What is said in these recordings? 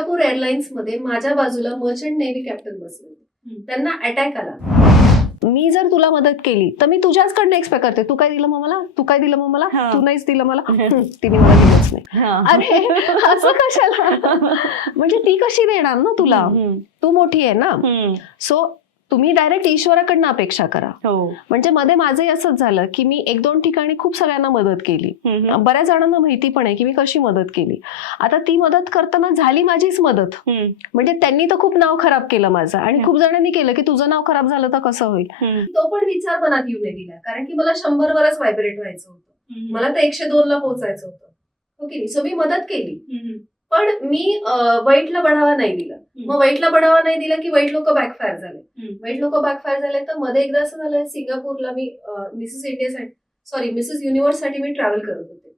Singapore airlines मध्ये माझ्या बाजूला मर्चंट नेव्ही कॅप्टन बसले होते. त्यांना अटॅक आला. मी जर तुला मदत केली तर मी तुझ्याचकडनं एक्सपेक्ट करते, तू काय दिलं मग मला, तू काय दिलं मग मला, तू नाहीच दिलं मला, तिने मला दिलंच नाही. अरे असं कशाला, म्हणजे ती कशी देणार ना तुला, तू मोठी आहे ना. सो तुम्ही डायरेक्ट ईश्वराकडनं अपेक्षा करा. म्हणजे मध्ये माझंही असंच झालं की मी 1-2 ठिकाणी खूप सगळ्यांना मदत केली. बऱ्याच जणांना माहिती पण आहे की मी कशी मदत केली. आता ती मदत करताना झाली माझीच मदत, म्हणजे त्यांनी तर खूप नाव खराब केलं माझं, आणि खूप जणांनी केलं की तुझं नाव खराब झालं तर कसं होईल. तो पण विचार मनात येऊ नाही दिला, कारण की मला 100 वरच व्हायब्रेट व्हायचं होतं. मला तर 102 ला पोहोचायचं होतं. ओके, सो मी मदत केली, पण मी वाईटला बढावा नाही दिला. मग वाईटला बढावा नाही दिला की वाईट लोक बॅकफायर झाले. वाईट लोक बॅकफायर झाले तर मध्ये एकदा असं झालं, सिंगापूरला मी मिसेस युनिव्हर्स साठी मी ट्रॅव्हल करत होते.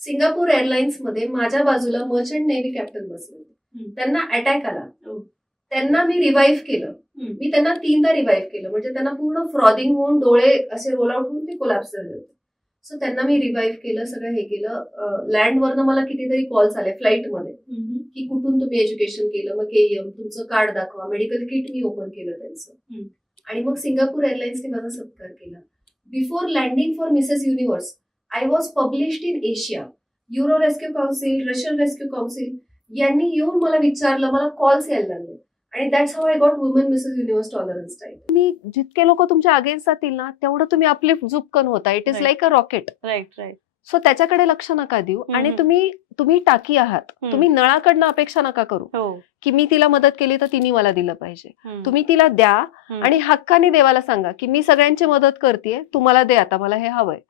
सिंगापूर एअरलाइन्स मध्ये माझ्या बाजूला मर्चंट नेव्ही कॅप्टन बसले होते. त्यांना अटॅक आला. त्यांना मी रिवाईव्ह केलं. मी त्यांना 3दा रिवाईव्ह केलं, म्हणजे त्यांना पूर्ण फ्रॉदिंग होऊन डोळे असे रोल आउट होऊन ते कोलॅप्स झाले होते. सो त्यांना मी रिवाईव्ह केलं, सगळं हे केलं. लँडवरनं मला कितीतरी कॉल्स आले फ्लाईटमध्ये की कुठून तुम्ही एज्युकेशन केलं, मग केएम तुमचं कार्ड दाखवा, मेडिकल किट मी ओपन केलं त्यांचं. आणि मग सिंगापूर एअरलाइन्सने माझा सत्कार केला. Before landing for Mrs universe I was published in Asia. Euro rescue council, Russian rescue council यांनी येऊन मला विचारलं, मला कॉल्स यायला लागले, आणि that's how I got woman Mrs universe tolerance type. मी जितके लोक तुमच्या अगेन्स्ट जातील ना तेवढं तुम्ही आपली झुपकन होता. It is like a rocket. Right. So त्याच्याकडे लक्ष नका देऊ. आणि तुम्ही टाकी आहात, तुम्ही नळाकडनं अपेक्षा नका करू की मी तिला मदत केली तर तिने मला दिलं पाहिजे. तुम्ही तिला द्या आणि हक्काने देवाला सांगा की मी सगळ्यांची मदत करतेय, तू मला दे, आता मला हे हवंय.